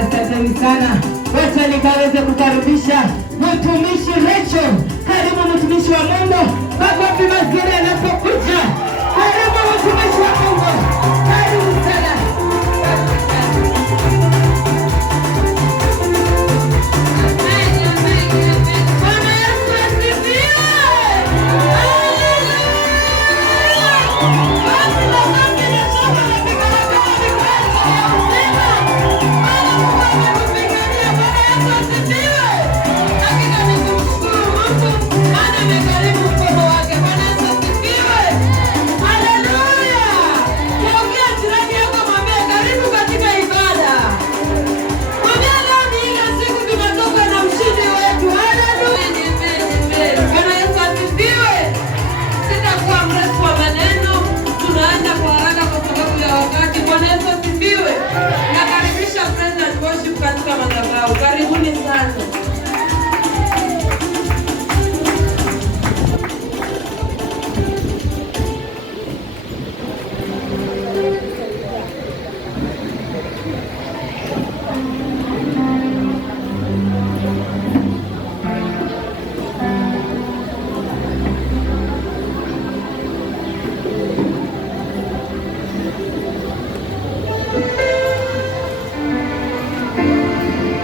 Asanteni sana. Wacha nikaweze kukaribisha mtumishi Rachel. Karibu mtumishi wa Mungu. Makofi mazuri anapokuja. Karibu mtumishi wa Mungu. Karibu sana. Karibuni sana.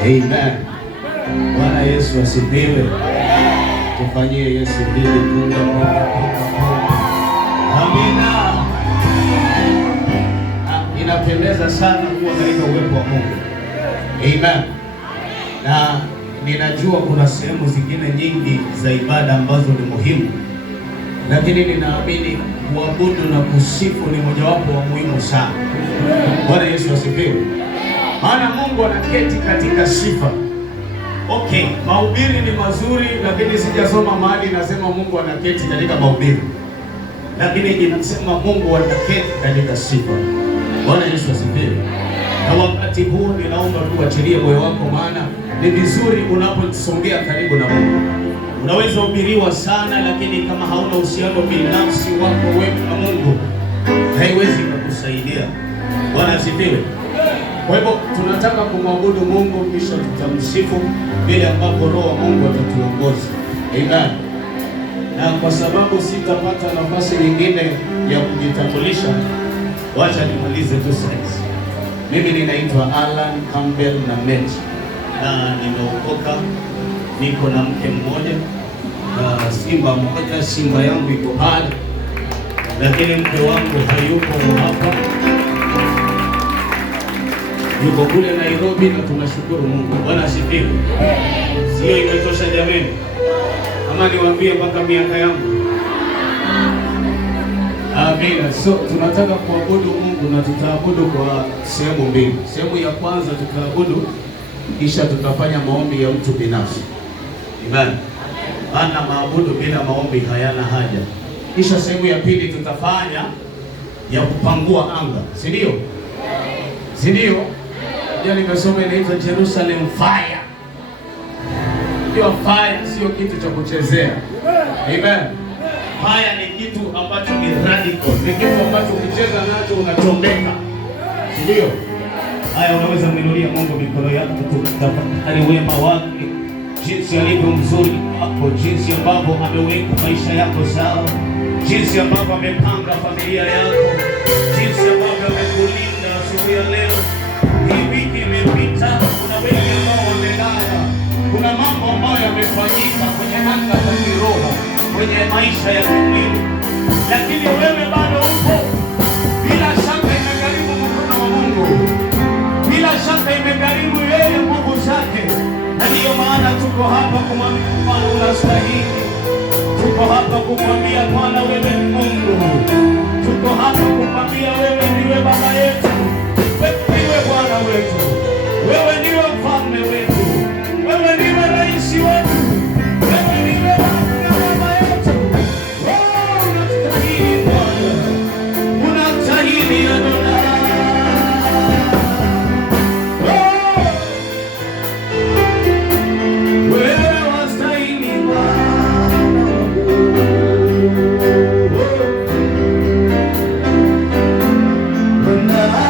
Amen. Bwana Yesu asifiwe. Tufanyie Yesu hili kunga kwa. Amina. Inapendeza sana kuwa katika uwepo wa Mungu. Amen. Na ninajua kuna sehemu zingine nyingi za ibada ambazo ni muhimu, lakini ninaamini kuabudu na kusifu ni mojawapo wa muhimu sana. Bwana Yesu asifiwe. Maana Mungu anaketi katika sifa. Okay, mahubiri ni mazuri, lakini sijasoma mahali inasema Mungu anaketi katika mahubiri, lakini inasema Mungu anaketi katika sifa. Bwana Yesu asifiwe. Na wakati huu ninaomba tu achilie moyo wako, maana ni vizuri unaposongea karibu na Mungu. Unaweza hubiriwa sana, lakini kama hauna uhusiano binafsi wako wewe na Mungu, haiwezi kukusaidia. Bwana asifiwe. Kwa hivyo tunataka kumwabudu Mungu, kisha tutamsifu vile ambapo Roho wa Mungu atatuongoza. Amen. Na kwa sababu sitapata nafasi nyingine ya kujitambulisha, wacha nimalize tu sasa. Mimi ninaitwa Alan Campbell Namet na nimeokoka, niko na mke mmoja na simba mmoja. Simba yangu iko pale, lakini mke wangu hayuko hapa, yuko kule Nairobi, na tunashukuru Mungu. Bwana asifiwe. Sio imetosha jameni? Ama niwaambie mpaka miaka yangu? Amina. So tunataka kuabudu Mungu na tutaabudu kwa sehemu mbili. Sehemu ya kwanza tutaabudu, kisha tutafanya maombi ya mtu binafsi. Amen. Maana maabudu bila maombi hayana haja. Kisha sehemu ya pili tutafanya ya kupangua anga. Si ndio? Si ndio? Ndio nimesoma inaitwa Jerusalem Fire. Ndio, fire sio kitu cha kuchezea. Amen. Fire ni kitu ambacho ni radical. Ni kitu ambacho ukicheza nacho unachomeka. Si ndio? Haya, unaweza kuinulia Mungu mikono yako tukutafakari wema wake, jinsi alivyo mzuri hapo, jinsi ambavyo ameweka maisha yako sawa, jinsi ambavyo amepanga familia yako, jinsi ambavyo amekulinda asubuhi ya leo. Hii wiki imepita, kuna wengi ambao wamelala, kuna mambo ambayo yamefanyika kwenye anga za kiroho, kwenye maisha ya kimwili, lakini wewe bado upo. Bila shaka imegharimu mkono wa Mungu, bila shaka imegharimu yeye nguvu zake, na ndiyo maana tuko hapa kumwambia Bwana unastahili. Tuko hapa kukwambia Bwana wewe ni Mungu. Tuko hapa kukwambia wewe ndiwe Baba yetu, wewe ndiwe Bwana wetu, wewe ndiwe mfalme wetu, wewe ndiwe rais wetu, wewe ndiwe Baba yetu. Unastahili Bwana, unastahili Adonai. Bwana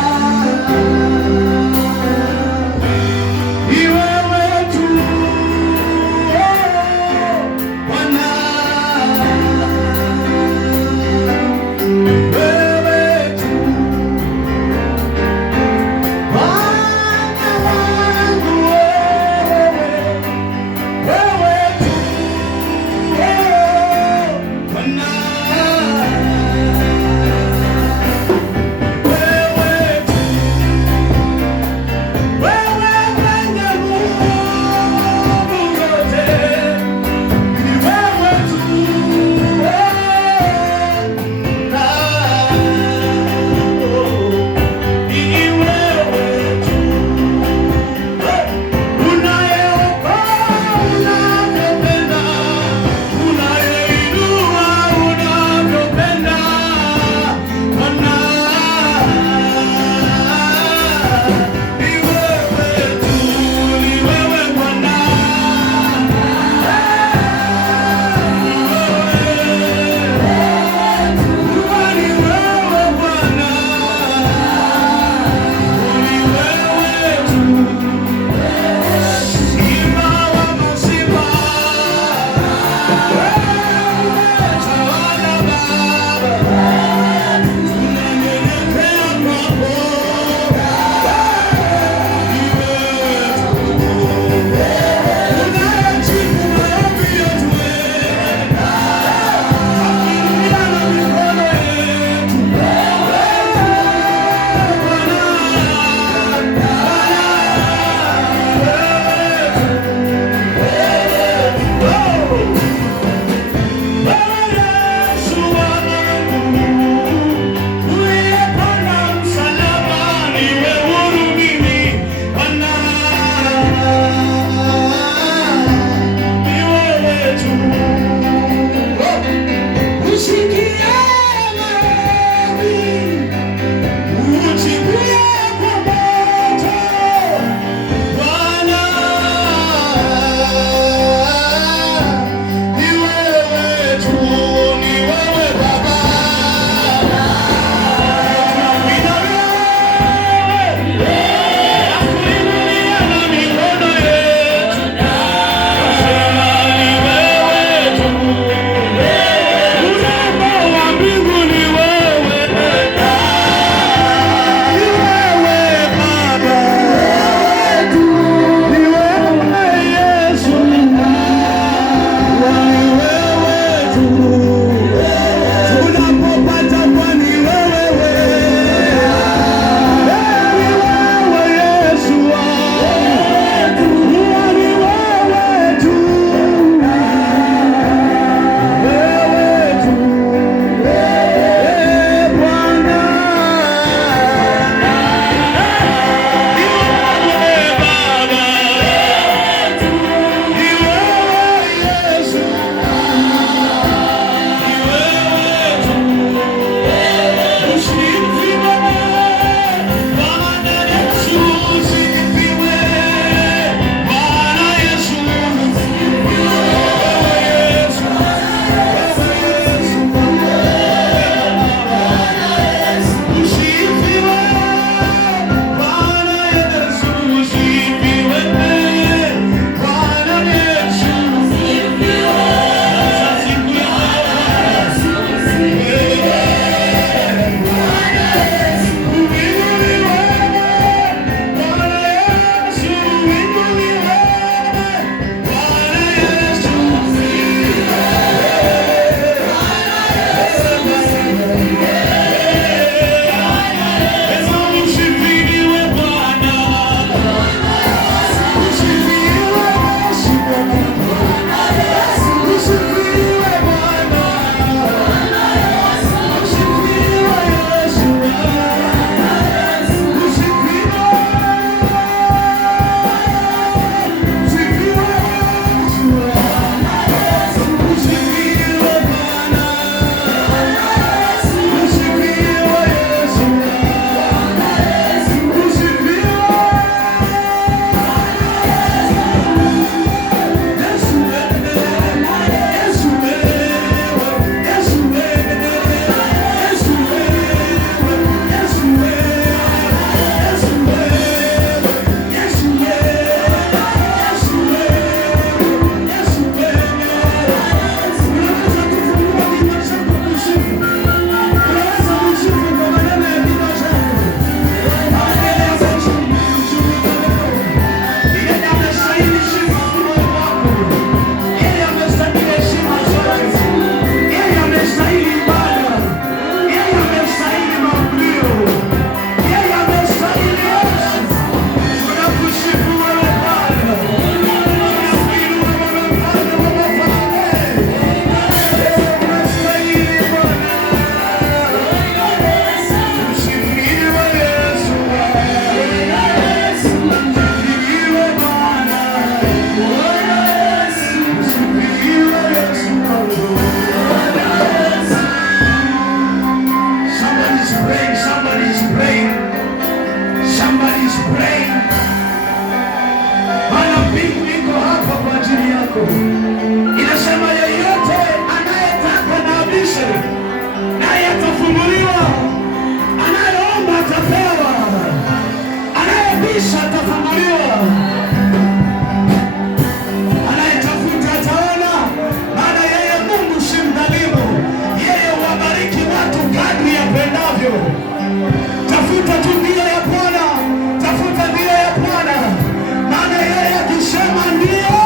wako. Inasema yeyote anayetaka na abishe, naye atafunguliwa. Anayeomba atapewa, anayebisha atafunguliwa, anayetafuta ataona. Maana yeye Mungu si mdhalimu, yeye huwabariki watu kadri yapendavyo. Tafuta tu ndio ya Bwana, tafuta ndio ya Bwana, maana yeye akisema ndio,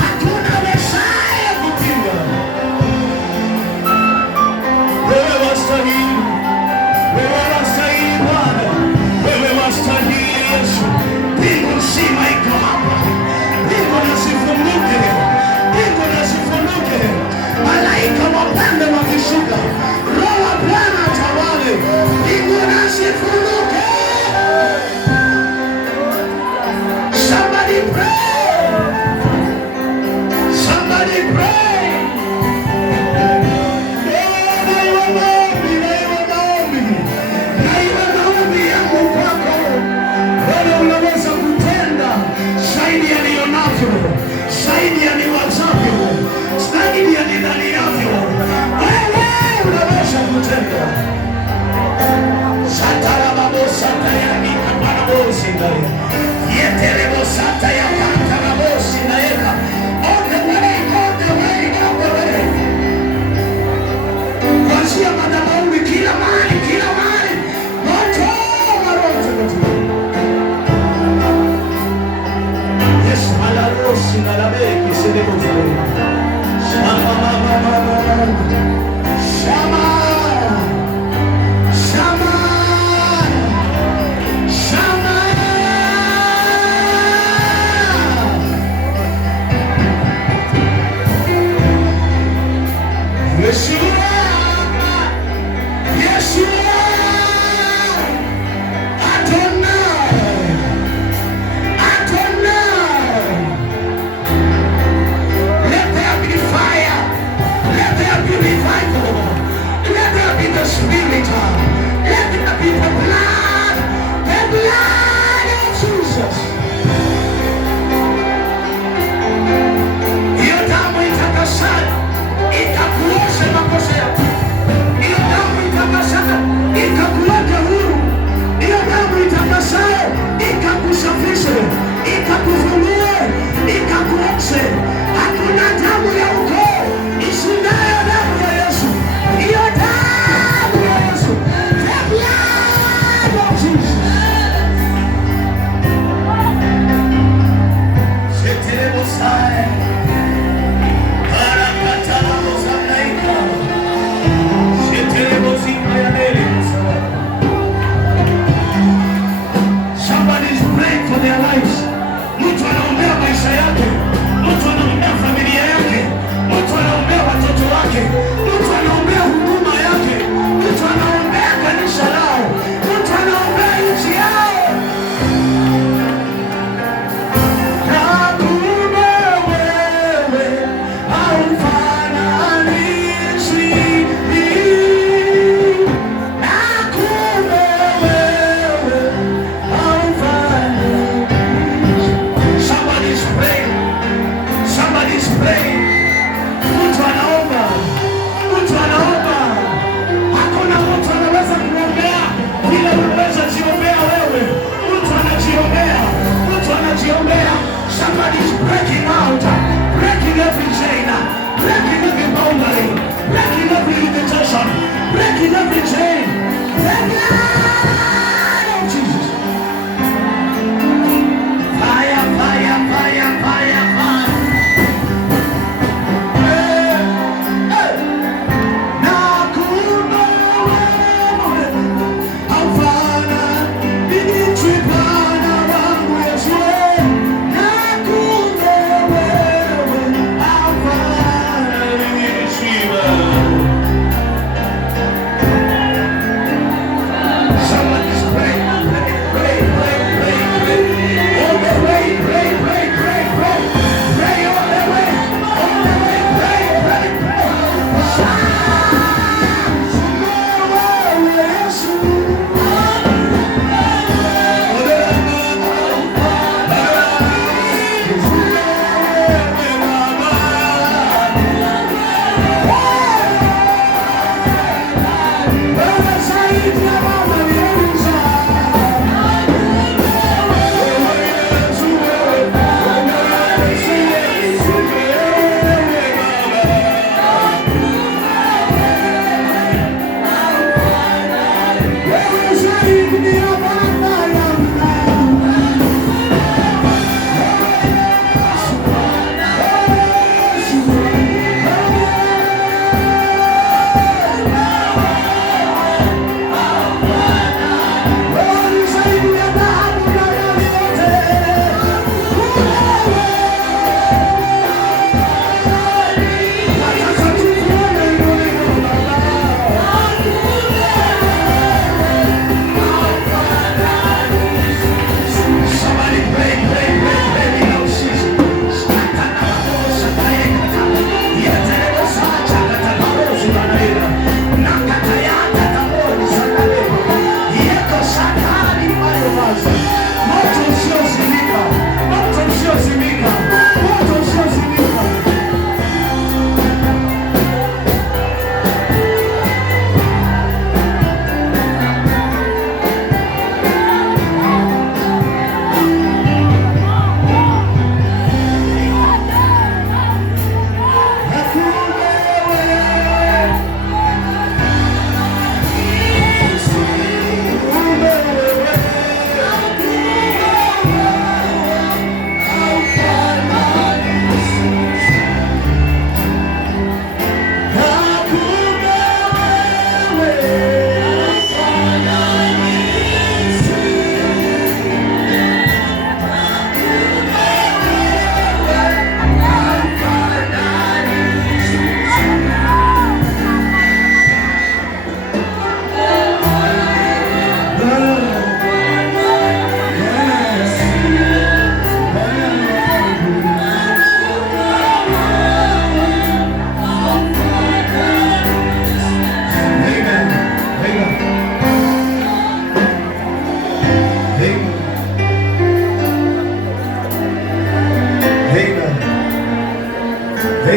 hakuna awezaye kupinga. Wewe wastahili, wewe wastahili Bwana, wewe wastahili Yesu. Mbingu nzima iko hapa, mbingu na zifunguke, mbingu na zifunguke, malaika wapande wakishuka, Roho wa Bwana atawale, mbingu na zifunguke. Somebody pray, somebody pray. Naiwa maombi yangu kwako. Wewe unaweza kutenda zaidi ya nionavyo, zaidi ya niwazavyo, zaidi ya nidhaniavyo. Wewe unaweza kutenda. Satarababosata ya nikapanabosi ndaya. Yeterebosata ya kantarabosi ndayeka. On the way, on the way, on the way. Kuanzia madhabahuni kila mahali, kila mahali. Moto wa Roho Mtakatifu. Yes, malarosi na labeki sedebozo. Shama mama mama. Shama. Shama. Shama. Yeshua. Yeshua. Adonai. Adonai. Let there be fire. Let there be revival. Let there be the Spirit. Let there be the blood. The blood of Jesus. Hiyo damu itakasayo ikakuoshe makosa yako. Hiyo damu itakasayo ikakuweke huru. Hiyo damu itakasayo ikakusafishe, ikakufungue, ikakuoshe. Hakuna damu ya ukoo ishindayo damu ya Yesu. Hiyo damu ya Yesu. The blood of Jesus. Shetelebosai. Barakatalabosandaika. Shetelebosimayanelebosai. Somebody is praying for their lives. Mtu anaombea maisha yake, mtu anaombea familia yake, mtu anaombea watoto wake, mtu anaombea huduma yake, mtu anaombea kanisa lao, mtu anaombea nchi yao. Hakuna wewe haufananishwi. Hakuna wewe haufananishwi. Somebody's praying. Somebody's praying. Mtu anaomba.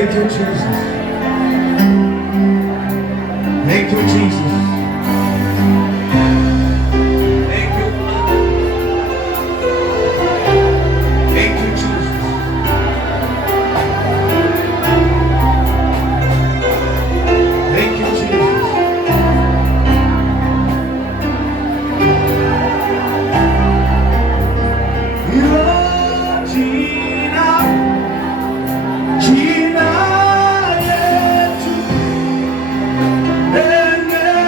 Thank you, Jesus. Thank you, Jesus. Thank you, Father. Thank you, Jesus. Thank you, Jesus. Jina yetu lenye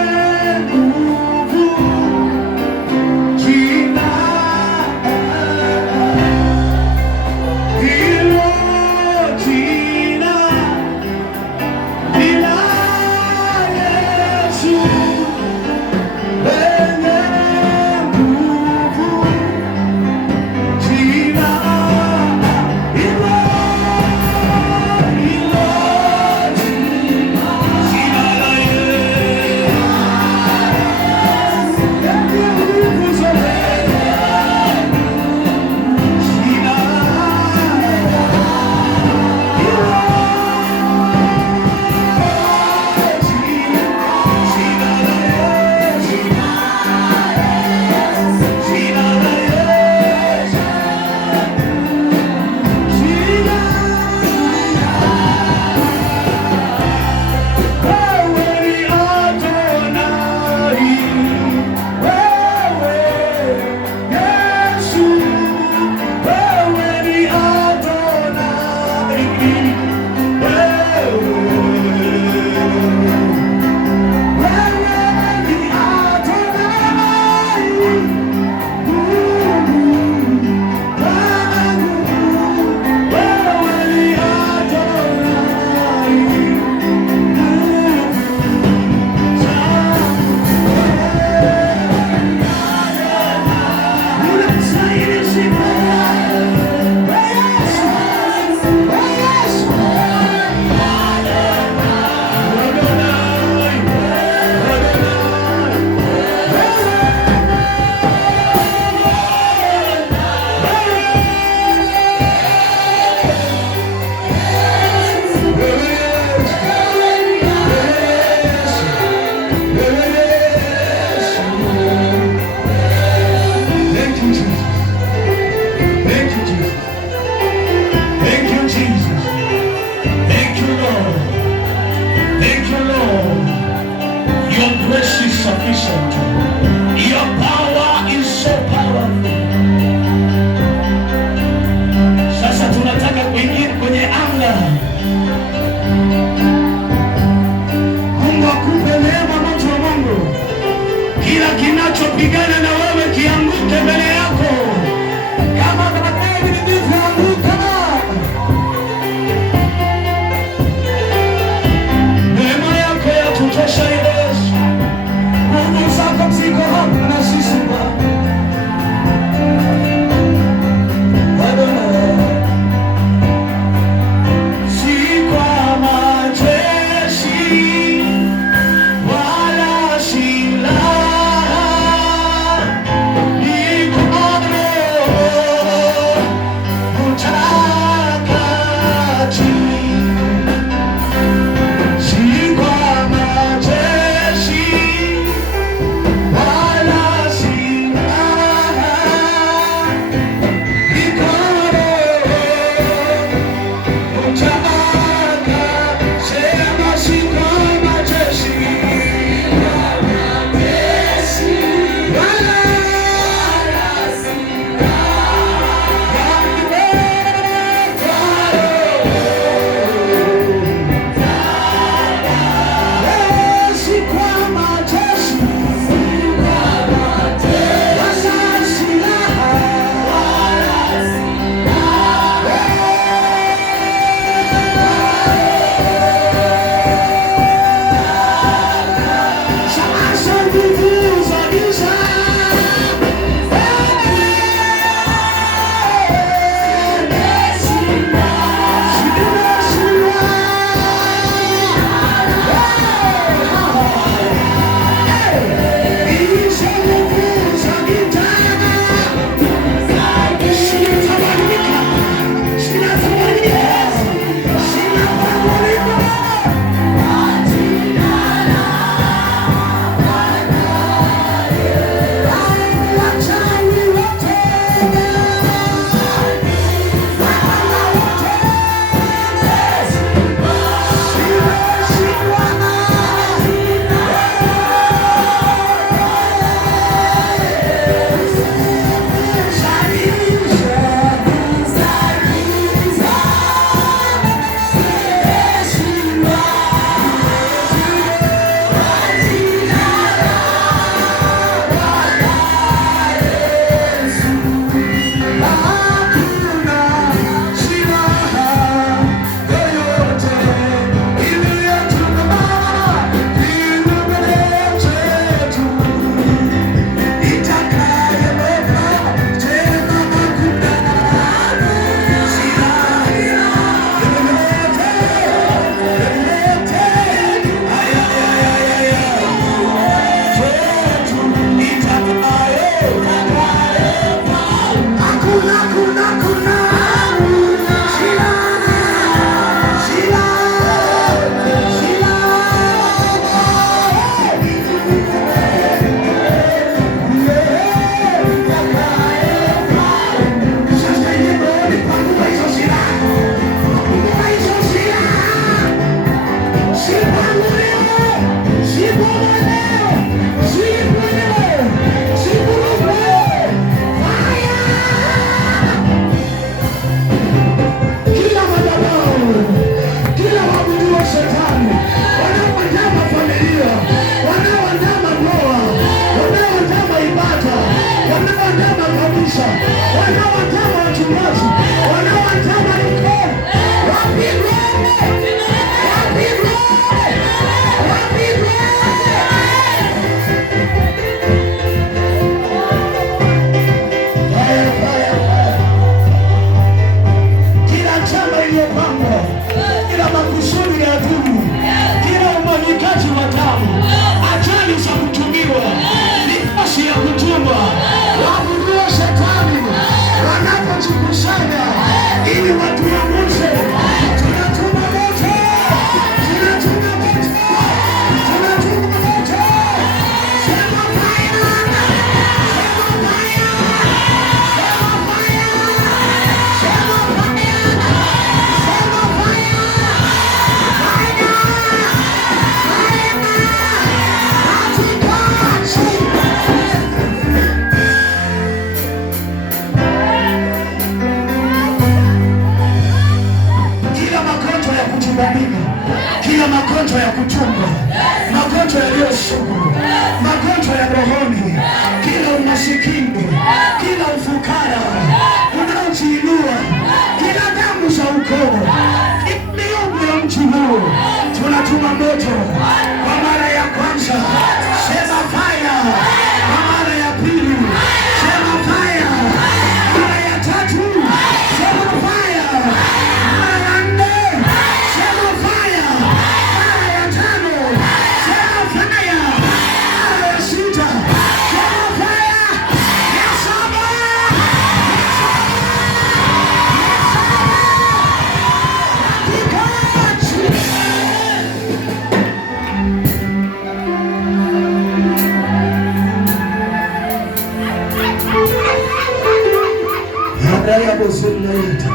zinaita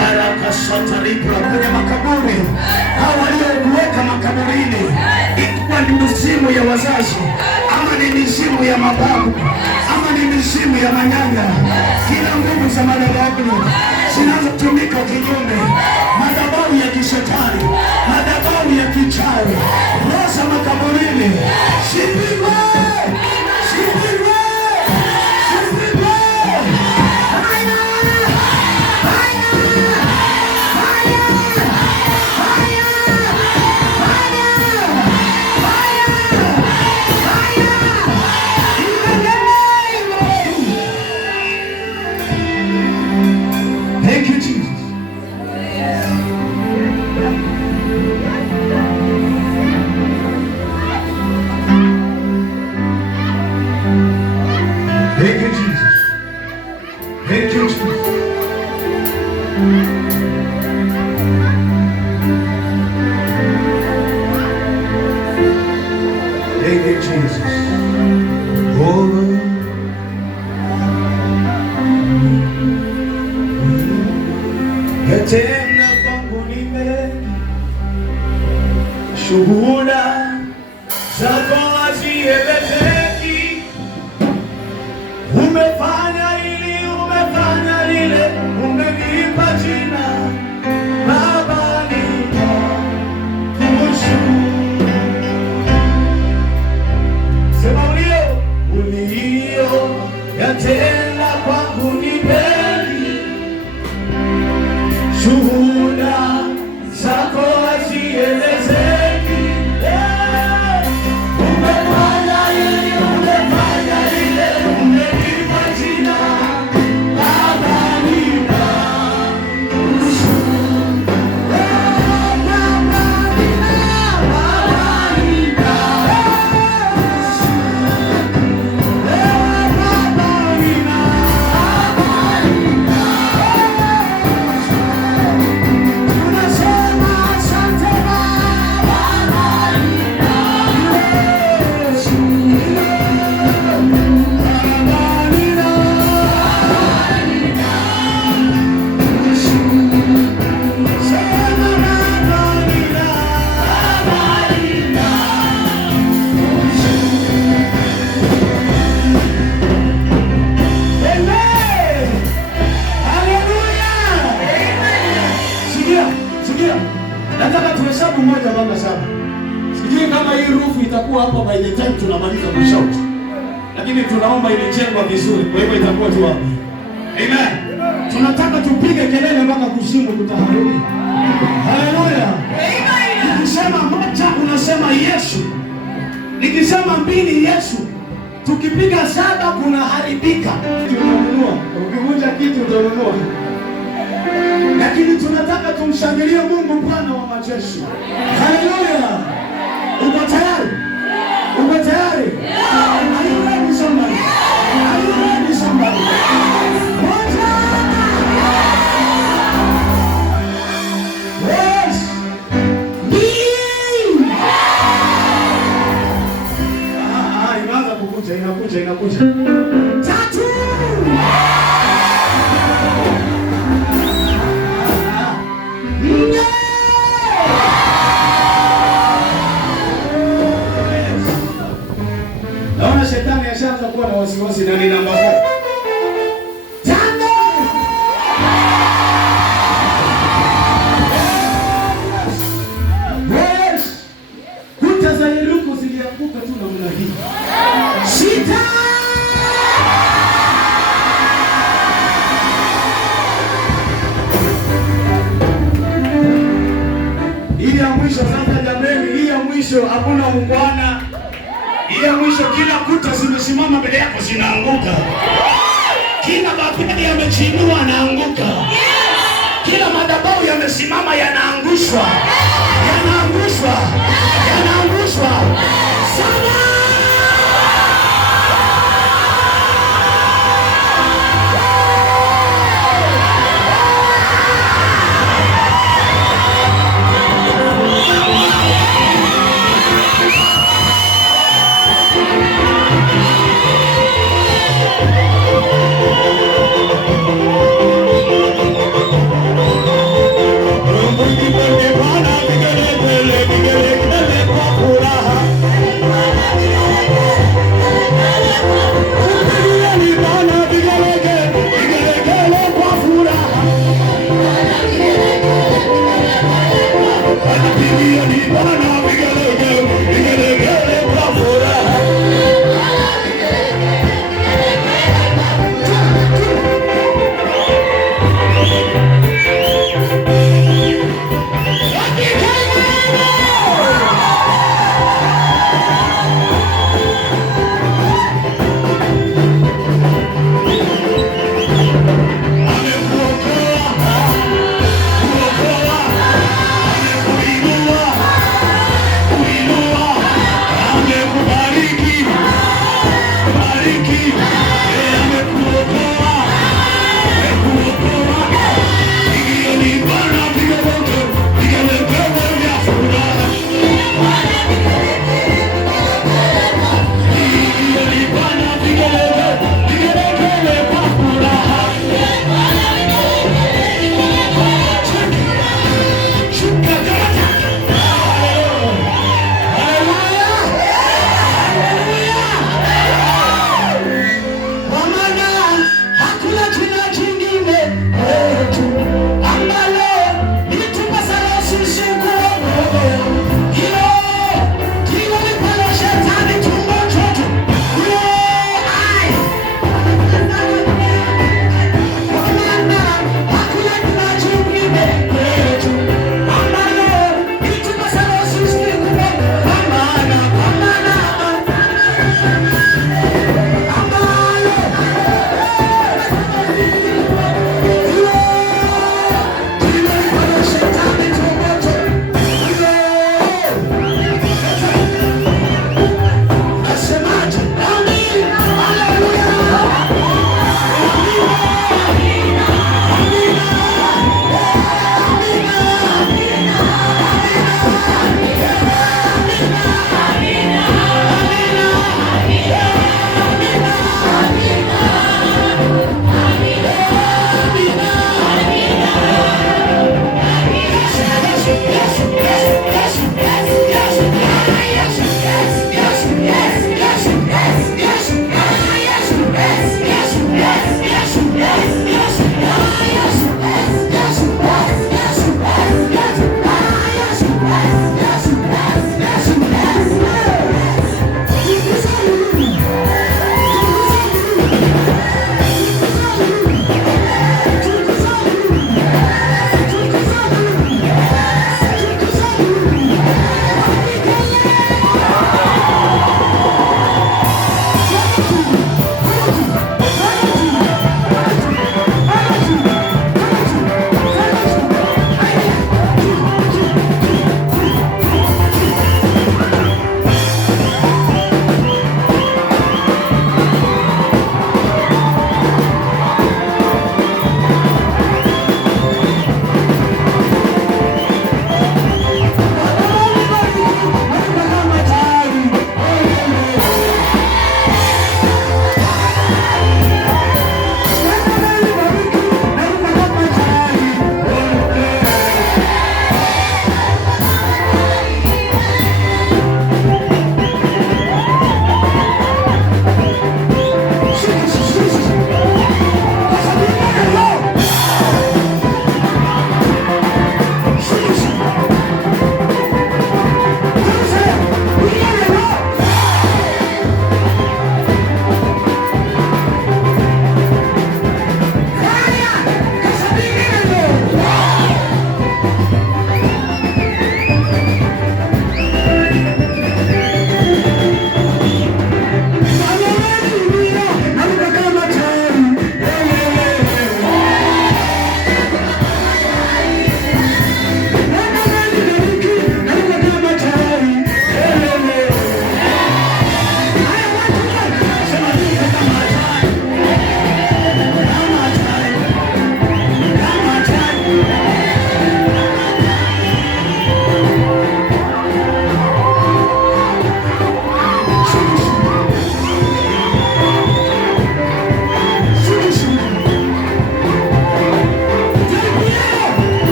haraka sataribra kwenye makaburi. Hao waliokuweka makaburini, ikiwa ni mizimu ya wazazi ama ni mizimu ya mababu ama ni mizimu ya manyanya, kila nguvu za madhabahu zinazotumika kinyume, madhabahu ya kishetani, madhabahu ya kichawi, roho za makaburini, zipigwe, zipigwe. Tena kwangu ni mengi, shuhuda zako hazielezeki. Umefanya hili, umefanya lile, umenipa jina Baba, nitakushukuru. Sema ulio yatenda kwangu ni mengi, shuhuda zako hazielezeki. Umefanya hili, umefanya lile, umenipa jina Baba, nitakushukuru. Nataka tuhesabu moja mpaka saba. Sijui kama hii roof itakuwa hapa by the time tunamaliza kushout, lakini tunaomba ilijengwa vizuri, kwa hivyo itakuwa tu hapa. Amen. Tunataka tupige kelele mpaka kuzimu kutaharuki. Haleluya. Amen. Nikisema moja unasema Yesu, nikisema mbili Yesu, tukipiga saba kunaharibika. Tunanunua, ukivunja kitu utanunua. Lakini tunataka tumshangilie Mungu Bwana wa majeshi. Haleluya. Uko tayari? Uko tayari? Are you ready somebody? Are you ready somebody? Moja. Yes. Inaanza kukuja, inakuja. Tatu. Naona shetani ashaanza kuwa na wasiwasi na ni namba 4. Tano. Yes. Kuta za Yeriko zilianguka tu namna hii. Sita. Hii ya mwisho sasa jameni, hii ya mwisho hakuna ungwana. Hii ya mwisho kila kuta zimesimama mbele yako zinaanguka. Kila mabedi yamechinua yanaanguka. Kila madhabahu yamesimama yanaangushwa. Yanaangushwa. Sana.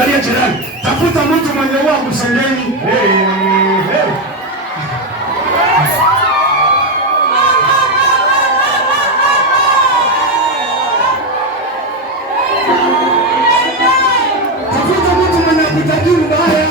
Angalia jirani. Tafuta mtu mwenye huwa kusengeni. Tafuta mtu mwenye kutajiri mbaya.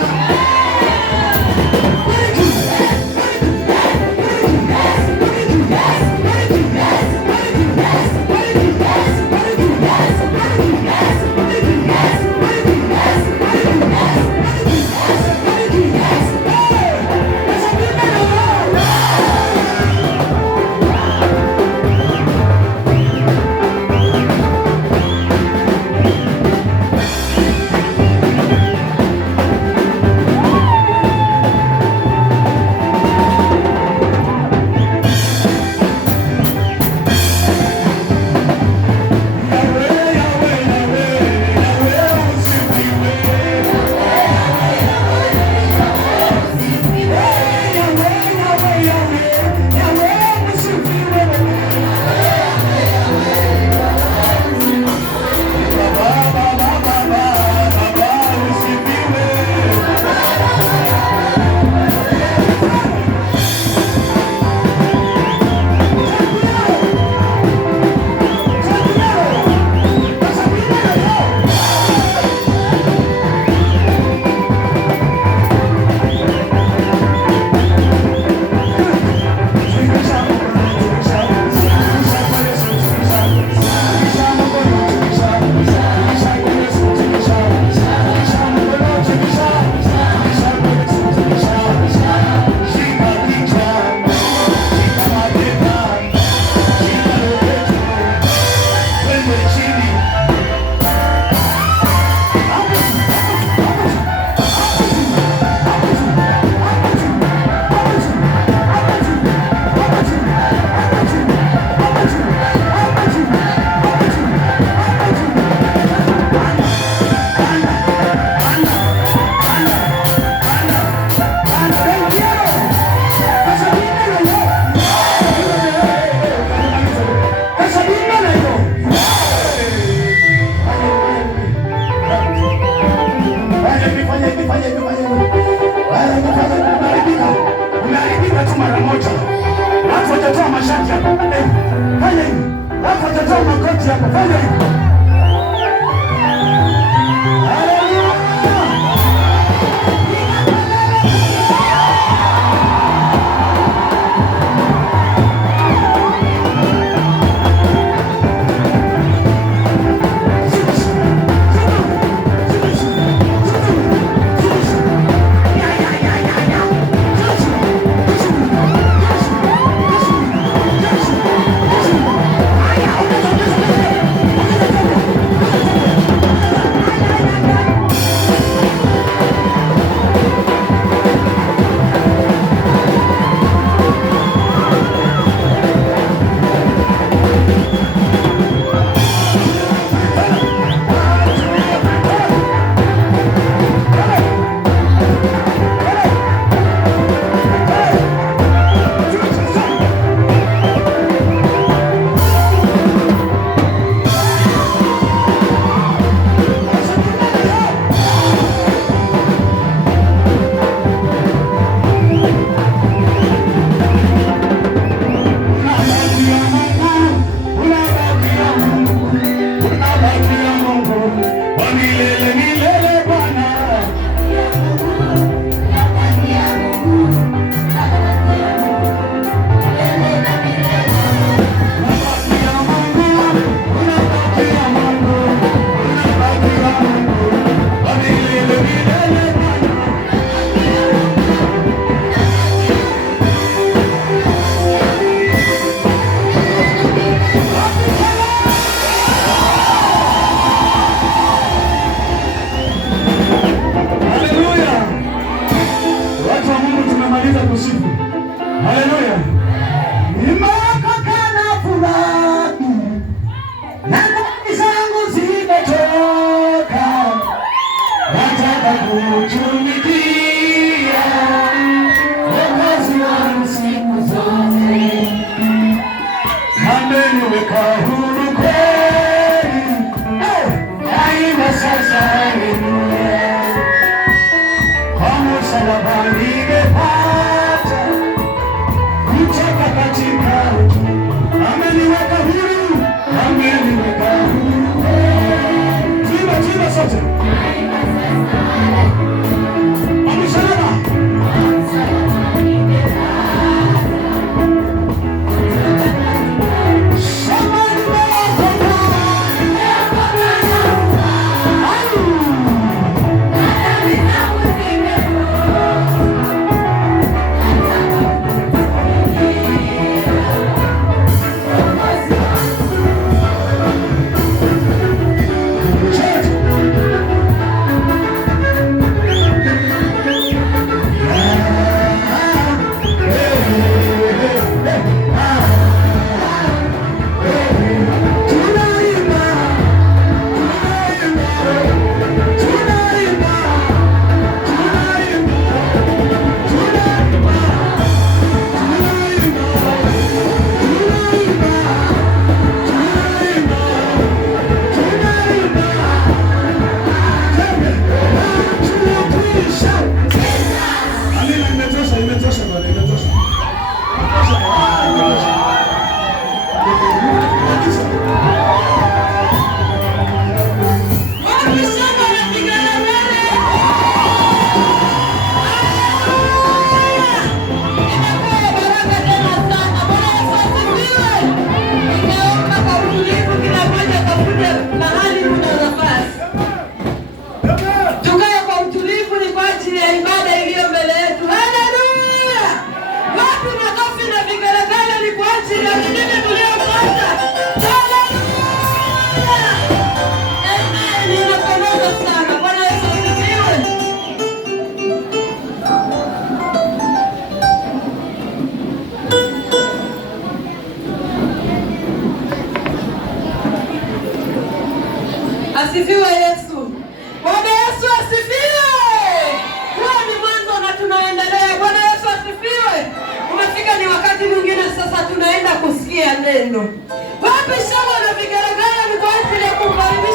Umeharibika tu mara moja. Watu watatoa mashati hapa. Fanya hivi. Watu watatoa makoti hapa. Fanya hivi. Haleluya. Nimeokoka na furahi na dhambi zangu zimetoka, nataka kutumikia Mwokozi wangu siku zote. Ameniweka huru kweli, daima sasa. Haleluya. shida nyingine tuliyopata. Amen. Inapendeza sana. Bwana Yesu asifiwe. Asifiwe Yesu. Bwana Yesu asifiwe. Huo ni mwanzo na tunaendelea. Bwana Yesu asifiwe. Umefika ni wakati mwingine sasa tunaenda kusikia neno. Wapi shangwe na vigelegele ni kwa ajili ya kukaribisha